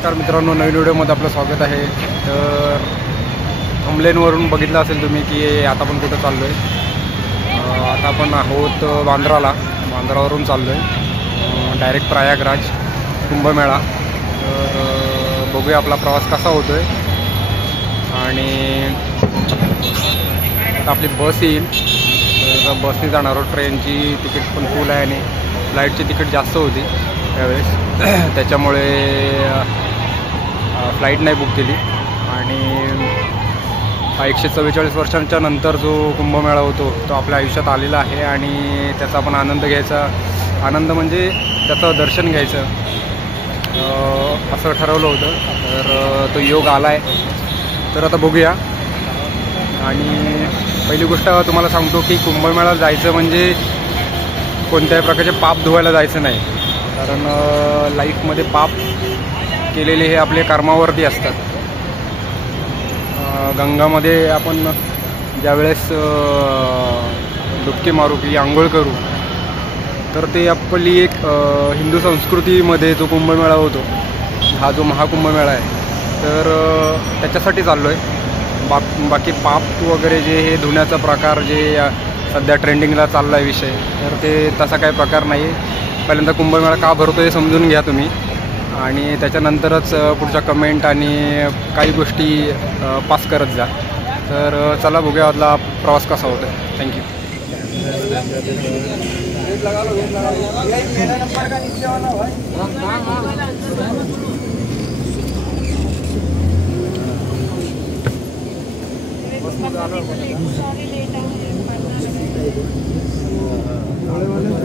नमस्कार मित्रांनो, नवीन व्हिडिओमध्ये आपलं स्वागत आहे। तर थंबनेलवरून बघितलं असेल तुम्ही की आता आपण कुठं चाललो आहे। आता आपण आहोत बांद्रावरून चाललो आहे डायरेक्ट प्रयागराज कुंभमेळा। तर बघूया आपला प्रवास कसा होतो आहे। आणि आता आपली बस येईल, तर बसने जाणार आहोत। ट्रेनची तिकीट पण फुल आहे आणि फ्लाईटची तिकीट जास्त होती त्यावेळेस, त्याच्यामुळे फ्लाईट नाही बुक केली। आणि 144 वर्षांच्या नंतर जो कुंभमेळा होतो तो आपल्या आयुष्यात आलेला आहे आणि त्याचा आपण आनंद घ्यायचा। आनंद म्हणजे त्याचं दर्शन घ्यायचं असं ठरवलं होतं। तर तो योग आला आहे, तर आता बघूया। आणि पहिली गोष्ट तुम्हाला सांगतो की कुंभमेळा जायचं म्हणजे कोणत्याही प्रकारचे पाप धुवायला जायचं नाही, कारण लाईफमध्ये पाप केलेले हे आपले कर्मावरती असतात। गंगामध्ये आपण ज्यावेळेस डुबकी मारू की आंघोळ करू, तर ते आपली एक हिंदू संस्कृतीमध्ये जो कुंभमेळा होतो, हा जो महाकुंभमेळा आहे, तर त्याच्यासाठी चाललो आहे। बाकी पाप वगैरे जे हे धुण्याचा प्रकार जे सध्या ट्रेंडिंगला चालला आहे विषय, तर ते तसा काही प्रकार नाही आहे। पहिल्यांदा कुंभमेळा का भरतो हे समजून घ्या तुम्ही, आणि त्याच्यानंतरच पुढच्या कमेंट आणि काही गोष्टी पास करत जा। तर चला बघूया आपला प्रवास कसा होतो आहे। थँक्यू।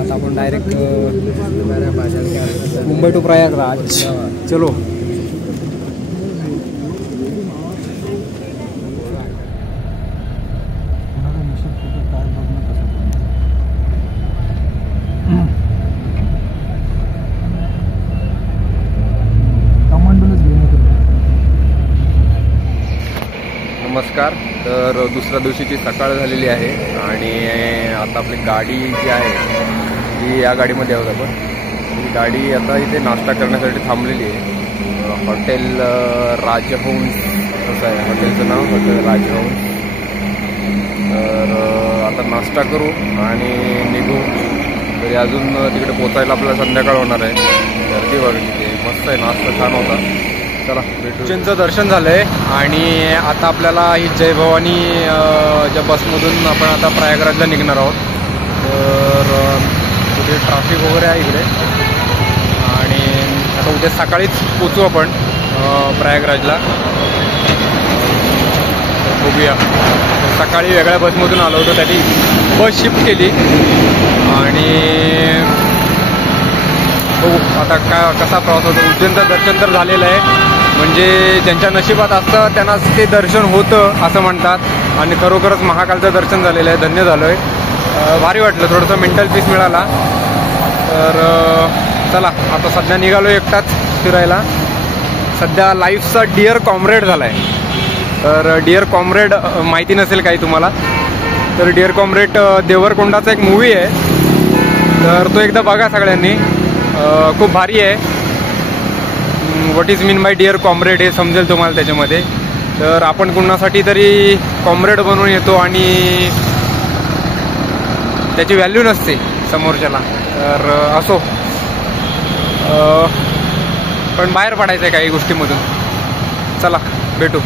आता आपण डायरेक्ट मुंबई टू प्रयागराज चलो। नमस्कार। तर दुसऱ्या दिवशीची सकाळ झालेली आहे आणि आता आपली गाडी जी आहे ती या गाडीमध्ये आहोत आपण। ही गाडी आता इथे नाश्ता करण्यासाठी थांबलेली आहे। हॉटेल राजहंस असं आहे हॉटेलचं नाव, हॉटेल राजहंस। तर आता नाश्ता करू आणि निघू। तरी अजून तिकडे पोचायला आपल्याला संध्याकाळ होणार आहे। गर्दी बघा तिथे, मस्त आहे, नाश्ता छान होता। चला भेटू। ट्रेनचं दर्शन झालं आहे आणि आता आपल्याला ही जय भवानी ज्या बसमधून आपण आता प्रयागराजला निघणार आहोत। तर कुठे ट्रॅफिक वगैरे आहे इकडे, आणि आता उद्या सकाळीच पोचू आपण प्रयागराजला। बघूया, सकाळी वेगळ्या बसमधून आलो होतो, त्याची बस शिफ्ट केली आणि बघू आता कसा प्रवास होतो। उज्जैनचं दर्शन तर झालेलं आहे, म्हणजे ज्यांच्या नशिबात असतं त्यांनाच ते दर्शन होतं असं म्हणतात, आणि खरोखरच महाकालचं दर्शन झालेलं आहे। धन्य झालो आहे, भारी वाटलं, थोडंसं मेंटल पीस मिळाला। तर चला आता सध्या निघालो एकटाच फिरायला। सध्या लाईफचा डिअर कॉम्रेड झाला आहे। तर डिअर कॉम्रेड माहिती नसेल काही तुम्हाला, तर डिअर कॉम्रेड देवरकोंडाचा एक मूवी आहे, तर तो एकदा बघा सगळ्यांनी, खूप भारी आहे। What is mean by dear comrade हे समजेल तुम्हाला त्याच्यामध्ये। तर आपण कुणासाठी तरी कॉम्रेड बनवून येतो आणि त्याची व्हॅल्यू नसते समोरच्याला, तर असो, पण बाहेर पडायचं आहे काही गोष्टीमधून। चला भेटू।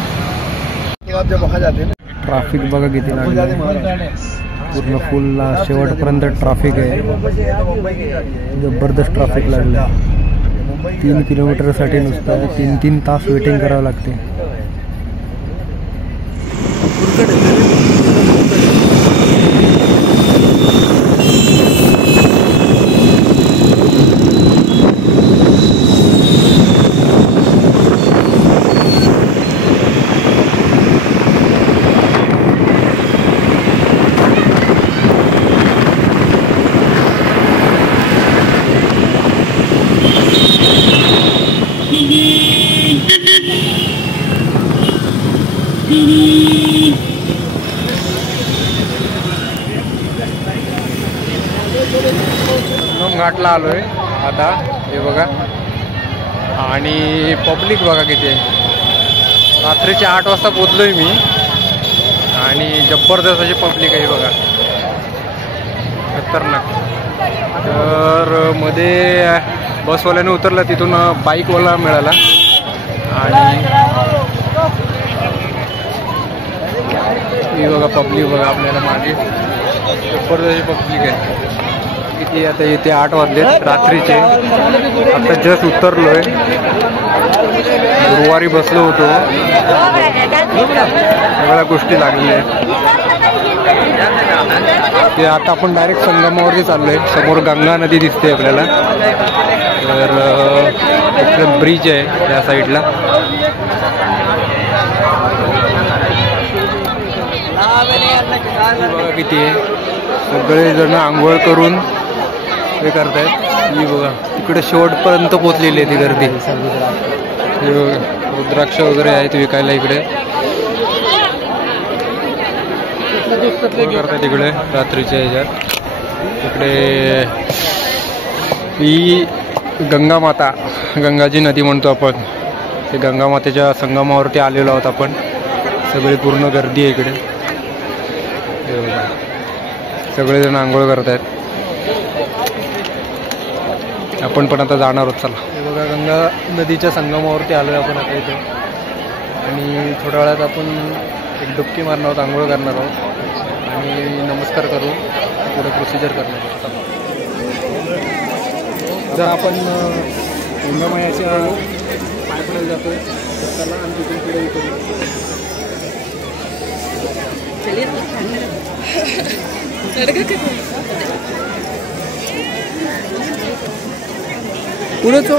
ट्रॅफिक बघा किती लागलं, पूर्ण फुल शेवटपर्यंत ट्रॅफिक आहे, जबरदस्त ट्रॅफिक लागलं। 3 किलोमीटरसाठी नुसतं 3-3 तास वेटिंग करावं लागते। घाटला आलोय आता, हे बघा आणि पब्लिक बघा किती आहे. रात्रीचे 8 वाजता पोचलोय मी आणि जबरदस्त अशी पब्लिक आहे बघा, खतरनाक. तर मध्ये बसवाल्याने उतरला, तिथून बाईकवाला मिळाला आणि ही बघा पब्लिक बघा आपल्याला मागे, जबरदस्त पब्लिक आहे. किती आता येते 8 वाजले रात्रीचे. आता जस्ट उतरलोय, गुरुवारी बसलो होतो, सगळ्या गोष्टी लागलेल्या आहेत. ते आता आपण डायरेक्ट संगमावरती चाललोय. समोर गंगा नदी दिसते आपल्याला. तर इकडे ब्रिज आहे त्या साईडला. बघा किती आहे, सगळेजण आंघोळ करून हे करतायत. ही बघा तिकडे शेवटपर्यंत पोचलेली आहे ती गर्दी. रुद्राक्ष वगैरे आहेत विकायला इकडे. करतात तिकडे रात्रीच्या ह्याच्यात. इकडे ही गंगा माता, गंगाजी नदी म्हणतो आपण, ते गंगा मातेच्या संगमावरती आलेलो आहोत आपण. सगळी पूर्ण गर्दी आहे इकडे. सगळेजण आंघोळ करतायत. आपण पण आता जाणार आहोत. चला, हे बघा गंगा नदीच्या संगमावरती आलोय आपण आता इथे. आणि थोड्या वेळात आपण एक डुबकी मारणार आहोत, आंघोळ करणार आहोत आणि नमस्कार करून पुढे प्रोसिजर करणार आहोत. जर आपण गंगामायाच्या पाय पडायला जातोय चला, आणि तिथून पुढे करू. पुढे तो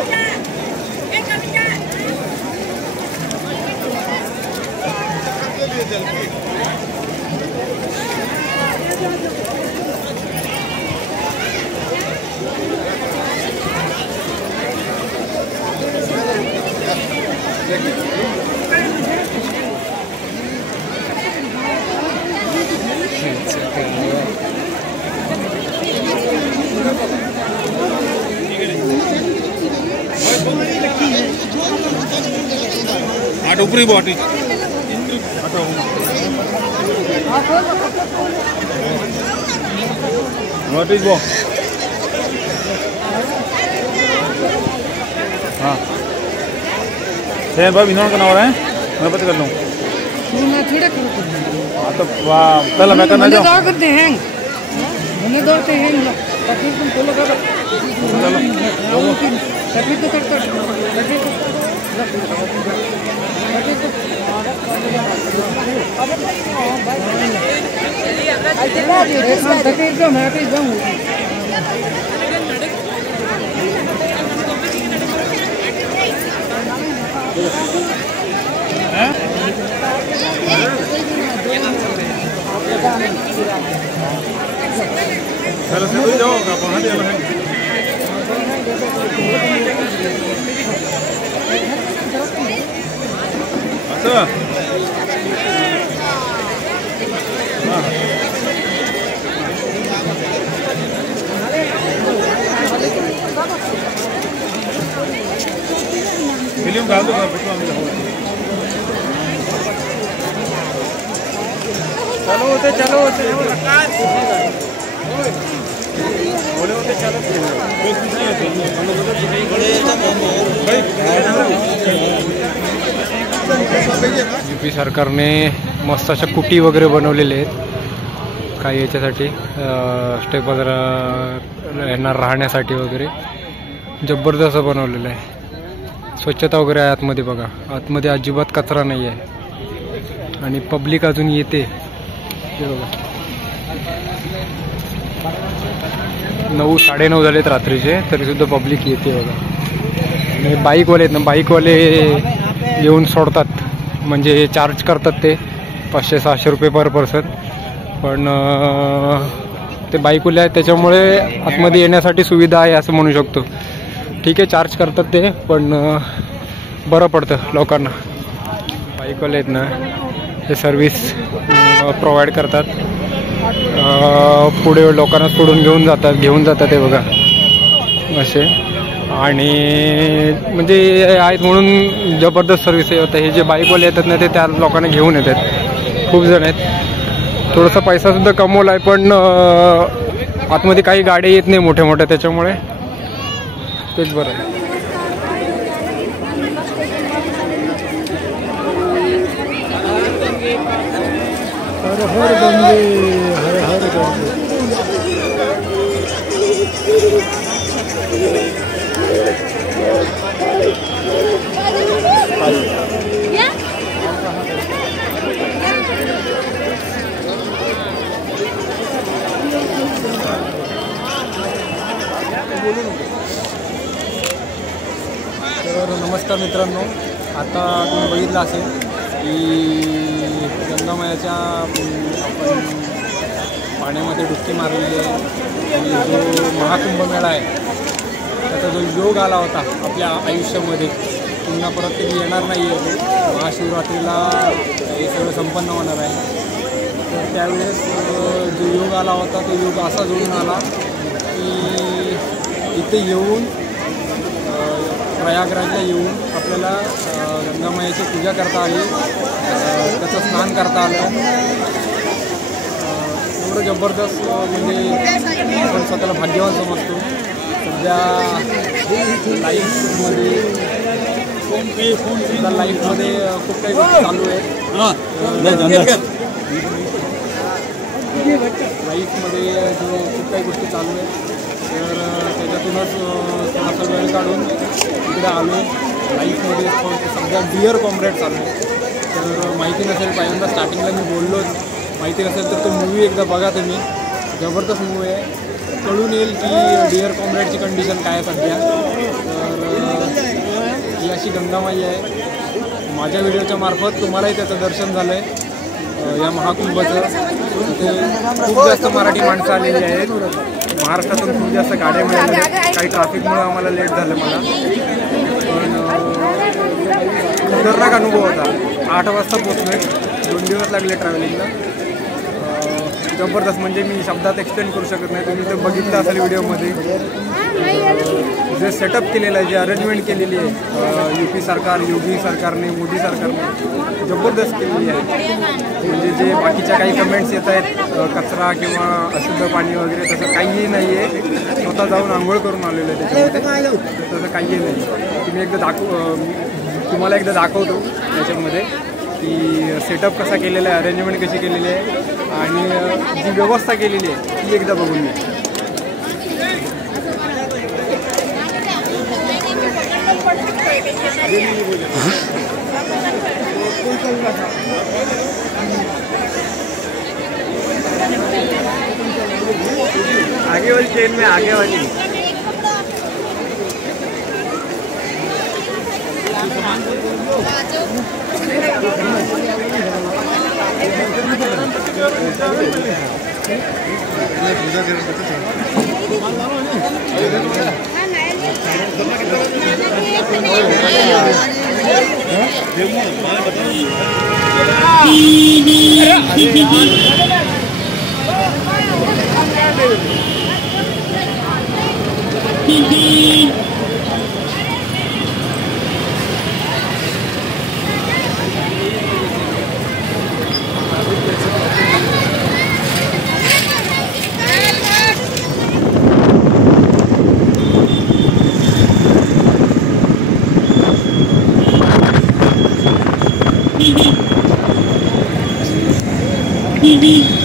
ऊपरी बॉटी व्हाट इज वो हाँ भाई विनोद का नाम है, मैं पता कर लूँ. हाँ तो पहले मैं करना जाऊँ करते हैं उन्हें दौड़ते हैं फिर तुम फॉलो करो. तकलीफ तो करता एकदम हैप्पी एकदम. फिल्म डाल दो चलो होते चलो होते यूपी सरकारने मस्त अशा कुटी वगैरे बनवलेले आहेत काही याच्यासाठी, स्टेप वगैरे येणार राहण्यासाठी वगैरे. जबरदस्त बनवलेलं आहे. स्वच्छता वगैरे आहे आतमध्ये बघा. आतमध्ये अजिबात कचरा नाही आहे आणि पब्लिक अजून येते. हे बघा 9 साडेनऊ झालेत रात्रीचे, तरीसुद्धा पब्लिक येते बघा. आणि बाईकवाले आहेत ना, बाईकवाले येऊन सोडतात, म्हणजे चार्ज करतात ते 500-600 रुपये पर पर्सन. पण ते बाईकवाले आहेत त्याच्यामुळे आतमध्ये येण्यासाठी सुविधा आहे असं म्हणू शकतो. ठीक आहे, चार्ज करतात ते, पण बरं पडतं लोकांना. बाईकवाले आहेत ना, हे सर्विस प्रोव्हाइड करतात. पुढे लोकांना सोडून घेऊन जातात हे बघा असे. आणि म्हणजे आहेत म्हणून जबरदस्त सर्व्हिस आहे. आता हे जे बाईकवाले येतात ना ते त्या लोकांना घेऊन येतात, खूप जण आहेत. थोडासा पैसासुद्धा कमवला आहे, पण आतमध्ये काही गाड्या येत नाही मोठ्या मोठ्या, त्याच्यामुळे तेच बरं आहे. हर हर गंगे, हर हर गंगे. तर नमस्कार मित्रांनो, आता तुम्ही बघितलं असेल की गंगामायाच्या आपण पाण्यामध्ये डुबकी मारलेली आहे आणि जो महाकुंभमेळा आहे त्याचा जो योग आला होता आपल्या आयुष्यामध्ये, पुन्हा परत कधी येणार नाही आहे. महाशिवरात्रीला हे सगळं संपन्न होणार आहे. तर त्यावेळेस जो योग आला होता तो योग असा जोडून आला की इथे येऊन प्रयागराजला येऊन आपल्याला गंगामायाची पूजा करता आली, त्याचं स्नान करता आलं. एवढं जबरदस्त म्हणजे आपण स्वतःला भाग्यवान समजतो. सध्या लाईफमध्ये खूप काही गोष्टी चालू आहेत. लाईफमध्ये जो खूप काही गोष्टी चालू आहेत, तर त्याच्यातूनच थोडासा वेळ काढून इकडे आलो आहे. लाईफमध्ये सध्या डिअर कॉम्रेड चालू आहे. तर माहिती नसेल, पहिल्यांदा स्टार्टिंगला मी बोललोच, माहिती नसेल तर तो मूवी एकदा बघा तुम्ही, जबरदस्त मूवी आहे. कळून येईल की डिअर कॉम्रेडची कंडिशन काय आहे सध्या. तर ही अशी गंगामाई आहे. माझ्या व्हिडिओच्या मार्फत तुम्हालाही त्याचं दर्शन झालं आहे या महाकुंभाचं. इथे खूप जास्त मराठी माणसं आलेली आहेत. महाराष्ट्रातून खूप जास्त गाड्या मिळाल्या. काही ट्रॅफिकमुळे आम्हाला लेट झालं मला, पण खतरनाक अनुभव होता. 8 वाजता पोचलो आहे, 2 दिवस लागले ट्रॅव्हलिंगला. जबरदस्त म्हणजे मी शब्दात एक्सप्लेन करू शकत नाही. तुम्ही तर बघितलं असेल व्हिडिओमध्ये जे सेटअप केलेलं आहे, जे अरेंजमेंट केलेली आहे UP सरकार, योगी सरकारने, मोदी सरकारने जबरदस्त केलेली आहे. म्हणजे जे बाकीच्या काही कमेंट्स येत आहेत कचरा किंवा अशुद्ध पाणी वगैरे, तसं काहीही नाही आहे. स्वतः जाऊन आंघोळ करून आलेलं आहे त्याच्यामध्ये, तसं काहीही नाही. तुम्ही एकदा तुम्हाला एकदा दाखवतो त्याच्यामध्ये की सेटअप कसा केलेला आहे, अरेंजमेंट कशी केलेली आहे आणि जी व्यवस्था केलेली आहे ती एकदा बघून घ्या. आगे वाली ट्रेन में आगे वाली TV